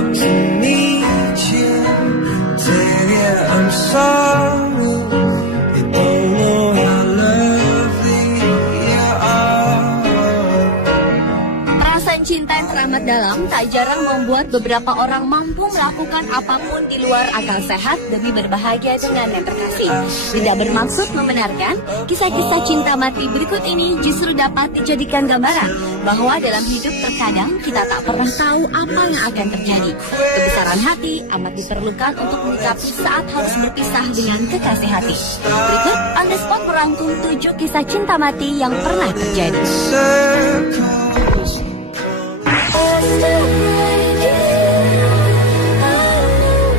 hope to meet you. Baby, I'm sorry, you don't know how lovely you are. Perasaan cinta yang teramat dalam tak jarang membuat beberapa orang mampu melakukan apapun di luar akal sehat demi berbahagia dengan yang terkasih. Tidak bermaksud membenarkan, kisah-kisah cinta mati berikut ini justru dapat dijadikan gambaran bahwa dalam hidup terkadang kita tak pernah tahu apa yang akan terjadi. Kebesaran hati amat diperlukan untuk menyikapi saat harus berpisah dengan kekasih hati. Berikut On The Spot merangkum 7 kisah cinta mati yang pernah terjadi.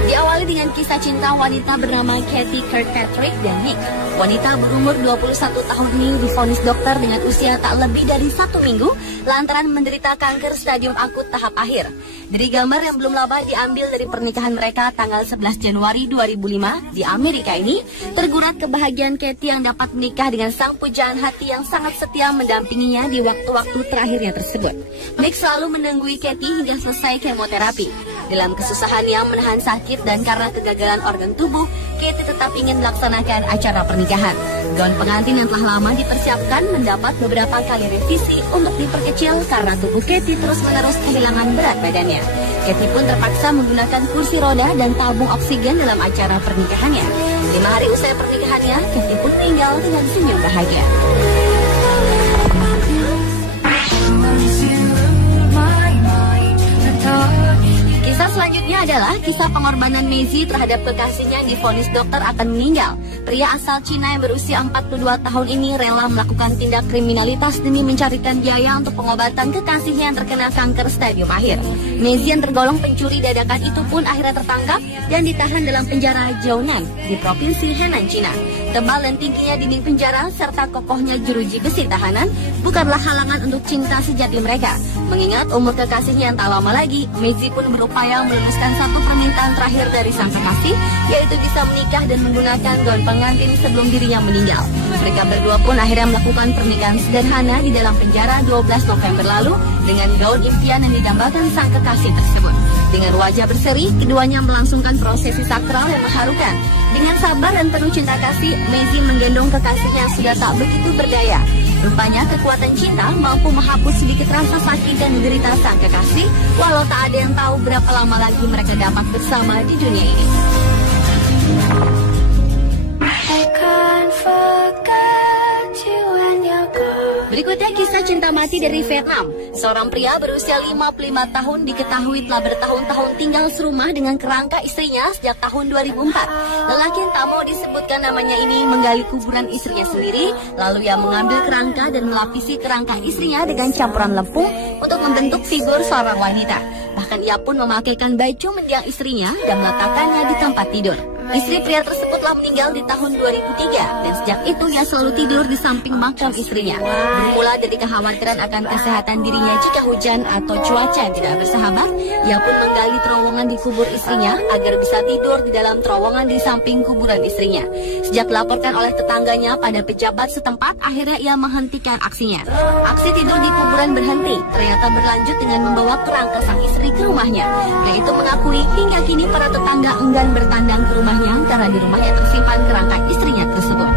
Diawali dengan kisah cinta wanita bernama Katie Kirkpatrick dan Nick. Wanita berumur 21 tahun ini divonis dokter dengan usia tak lebih dari 1 minggu lantaran menderita kanker stadium akut tahap akhir. Dari gambar yang belum lama diambil dari pernikahan mereka tanggal 11 Januari 2005 di Amerika ini, tergurat kebahagiaan Katie yang dapat menikah dengan sang pujaan hati yang sangat setia mendampinginya di waktu-waktu terakhirnya tersebut. Nick selalu menanggui Katie hingga selesai kemoterapi. Dalam kesusahan yang menahan sakit dan karena kegagalan organ tubuh, Katie tetap ingin melaksanakan acara pernikahan. Gaun pengantin yang telah lama dipersiapkan mendapat beberapa kali revisi untuk diperkecil karena tubuh Katie terus-menerus kehilangan berat badannya. Katie pun terpaksa menggunakan kursi roda dan tabung oksigen dalam acara pernikahannya. 5 hari usai pernikahannya, Katie pun meninggal dengan senyum bahagia. Kisah selanjutnya adalah kisah pengorbanan Maisie terhadap kekasihnya yang divonis dokter akan meninggal. Pria asal Cina yang berusia 42 tahun ini rela melakukan tindak kriminalitas demi mencarikan biaya untuk pengobatan kekasihnya yang terkena kanker stadium akhir. Maisie yang tergolong pencuri dadakan itu pun akhirnya tertangkap dan ditahan dalam penjara Jiaonan di provinsi Henan, Cina. Tebal dan tingginya dinding penjara serta kokohnya jeruji besi tahanan bukanlah halangan untuk cinta sejati mereka. Mengingat umur kekasihnya yang tak lama lagi, Maisie pun berupaya meluluskan satu permintaan terakhir dari sang kekasih, yaitu bisa menikah dan menggunakan gaun pengantin sebelum dirinya meninggal. Mereka berdua pun akhirnya melakukan pernikahan sederhana di dalam penjara 12 November lalu dengan gaun impian yang didambakan sang kekasih tersebut. Dengan wajah berseri, keduanya melangsungkan prosesi sakral yang mengharukan. Dengan sabar dan penuh cinta kasih, Maisie menggendong kekasihnya yang sudah tak begitu berdaya. Rupanya kekuatan cinta mampu menghapus sedikit rasa sakit dan menderita sang kekasih, walau tak ada yang tahu berapa lama lagi mereka dapat bersama di dunia ini. Berikutnya kisah cinta mati dari Vietnam. Seorang pria berusia 55 tahun diketahui telah bertahun-tahun tinggal serumah dengan kerangka istrinya sejak tahun 2004. Lelaki yang tak mau disebutkan namanya ini menggali kuburan istrinya sendiri, lalu ia mengambil kerangka dan melapisi kerangka istrinya dengan campuran lempung untuk membentuk figur seorang wanita. Bahkan ia pun memakaikan baju mendiang istrinya dan meletakkannya di tempat tidur. Istri pria tersebut telah meninggal di tahun 2003 dan sejak itu ia selalu tidur di samping makam istrinya. Bermula dari kekhawatiran akan kesehatan dirinya jika hujan atau cuaca tidak bersahabat, ia pun menggali terowongan di kubur istrinya agar bisa tidur di dalam terowongan di samping kuburan istrinya. Sejak dilaporkan oleh tetangganya pada pejabat setempat, akhirnya ia menghentikan aksinya. Aksi tidur di kuburan berhenti, ternyata berlanjut dengan membawa kerangka sang istri ke rumahnya. Pria itu mengakui hingga kini para tetangga enggan bertandang ke rumahnya karena di rumahnya tersimpan kerangka istrinya tersebut.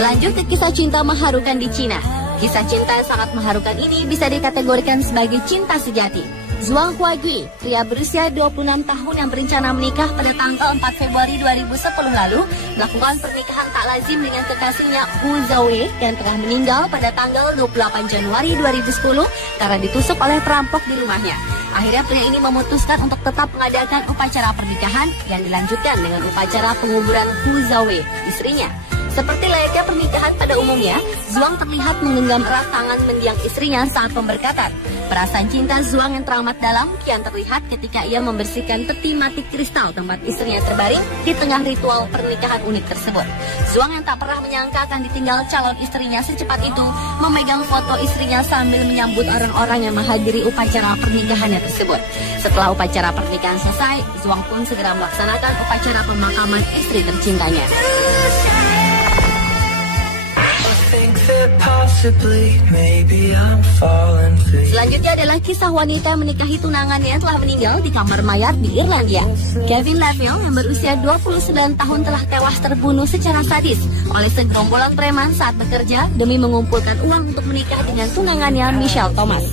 Lanjut ke kisah cinta mengharukan di Cina. Kisah cinta yang sangat mengharukan ini bisa dikategorikan sebagai cinta sejati. Zhuang Huagui, pria berusia 26 tahun yang berencana menikah pada tanggal 4 Februari 2010 lalu, melakukan pernikahan tak lazim dengan kekasihnya Hu Zhaowei yang telah meninggal pada tanggal 28 Januari 2010 karena ditusuk oleh perampok di rumahnya. Akhirnya pria ini memutuskan untuk tetap mengadakan upacara pernikahan yang dilanjutkan dengan upacara penguburan Hu Zhaowei, istrinya. Seperti layaknya pernikahan pada umumnya, Zhuang terlihat menggenggam erat tangan mendiang istrinya saat pemberkatan. Perasaan cinta Zhuang yang teramat dalam kian terlihat ketika ia membersihkan peti mati kristal tempat istrinya terbaring di tengah ritual pernikahan unik tersebut. Zhuang yang tak pernah menyangka akan ditinggal calon istrinya secepat itu, memegang foto istrinya sambil menyambut orang-orang yang menghadiri upacara pernikahannya tersebut. Setelah upacara pernikahan selesai, Zhuang pun segera melaksanakan upacara pemakaman istri tercintanya. possibly, maybe I'm falling for you. Selanjutnya adalah kisah wanita yang menikahi tunangannya yang telah meninggal di kamar mayat di Irlandia. Kevin Leville yang berusia 29 tahun telah tewas terbunuh secara sadis oleh segerombolan preman saat bekerja demi mengumpulkan uang untuk menikah dengan tunangannya Michelle Thomas.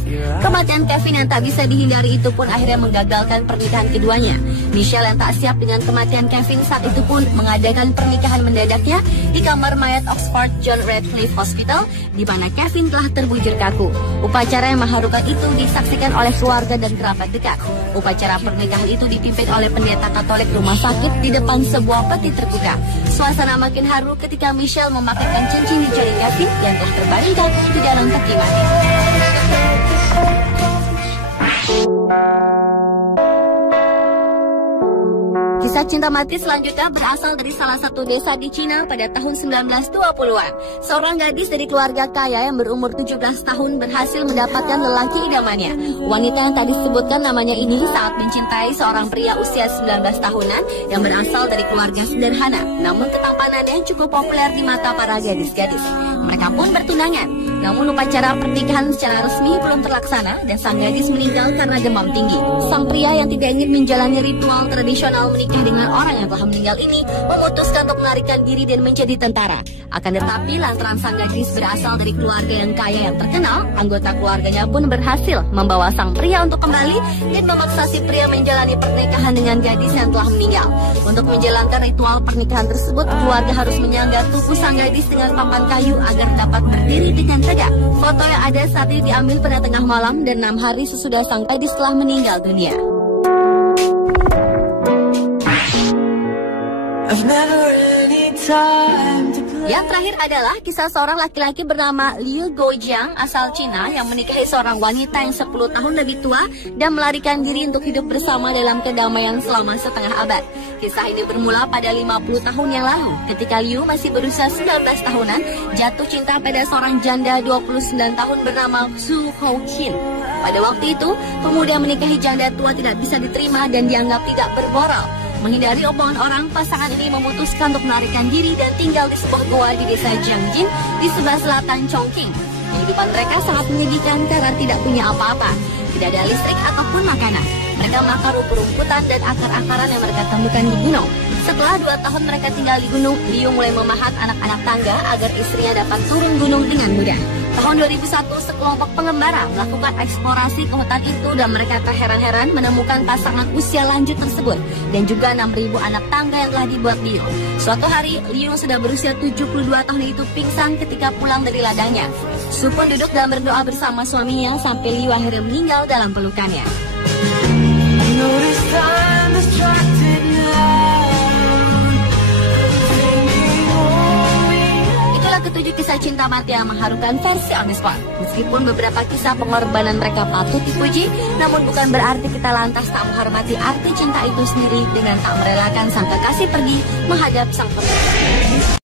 Kematian Kevin yang tak bisa dihindari itu pun akhirnya menggagalkan pernikahan keduanya. Michelle yang tak siap dengan kematian Kevin saat itu pun mengadakan pernikahan mendadaknya di kamar mayat Oxford John Radcliffe Hospital, di mana Kevin telah terbujur kaku. Upacara yang mengharukan itu disaksikan oleh keluarga dan kerabat dekat. Upacara pernikahan itu dipimpin oleh pendeta Katolik rumah sakit di depan sebuah peti terbuka. Suasana makin haru ketika Michelle memakaikan cincin di jari Kevin yang telah terbaringkan di dalam peti mati. Kisah cinta mati selanjutnya berasal dari salah satu desa di Cina pada tahun 1920-an. Seorang gadis dari keluarga kaya yang berumur 17 tahun berhasil mendapatkan lelaki idamannya. Wanita yang tadi disebutkan namanya ini sangat mencintai seorang pria usia 19 tahunan yang berasal dari keluarga sederhana. Namun ketampanannya cukup populer di mata para gadis-gadis. Mereka pun bertunangan. Namun upacara pernikahan secara resmi belum terlaksana dan sang gadis meninggal karena demam tinggi. Sang pria yang tidak ingin menjalani ritual tradisional menikah dengan orang yang telah meninggal ini memutuskan untuk melarikan diri dan menjadi tentara. Akan tetapi lantaran sang gadis berasal dari keluarga yang kaya yang terkenal, anggota keluarganya pun berhasil membawa sang pria untuk kembali dan memaksa si pria menjalani pernikahan dengan gadis yang telah meninggal. Untuk menjalankan ritual pernikahan tersebut, keluarga harus menyangga tubuh sang gadis dengan papan kayu agar dapat berdiri dengan tegak. Foto yang ada saat ini diambil pada tengah malam dan 6 hari sesudah sang gadis telah meninggal dunia. Yang terakhir adalah kisah seorang laki-laki bernama Liu Guojiang asal Cina yang menikahi seorang wanita yang 10 tahun lebih tua dan melarikan diri untuk hidup bersama dalam kedamaian selama setengah abad. Kisah ini bermula pada 50 tahun yang lalu ketika Liu masih berusia 19 tahunan jatuh cinta pada seorang janda 29 tahun bernama Zhu Houqin. Pada waktu itu, pemuda yang menikahi janda tua tidak bisa diterima dan dianggap tidak bermoral. Menghindari omongan orang, pasangan ini memutuskan untuk melarikan diri dan tinggal di sebuah goa di desa Jiangjin di sebelah selatan Chongqing. Kehidupan mereka sangat menyedihkan karena tidak punya apa-apa. Tidak ada listrik ataupun makanan. Mereka makan rumput-rumputan dan akar-akaran yang mereka temukan di gunung. Setelah 2 tahun mereka tinggal di gunung, Liu mulai memahat anak-anak tangga agar istrinya dapat turun gunung dengan mudah. Tahun 2001, sekelompok pengembara melakukan eksplorasi ke hutan itu dan mereka terheran-heran menemukan pasangan usia lanjut tersebut dan juga 6.000 anak tangga yang telah dibuat Liu. Suatu hari, Liu sudah berusia 72 tahun itu pingsan ketika pulang dari ladangnya. Su pun duduk dan berdoa bersama suaminya sampai Liu akhirnya meninggal dalam pelukannya. Ketujuh kisah cinta mati yang mengharukan versi On The Spot. Meskipun beberapa kisah pengorbanan mereka patut dipuji, namun bukan berarti kita lantas tak menghormati arti cinta itu sendiri dengan tak merelakan sang kekasih pergi menghadap sang pemilik.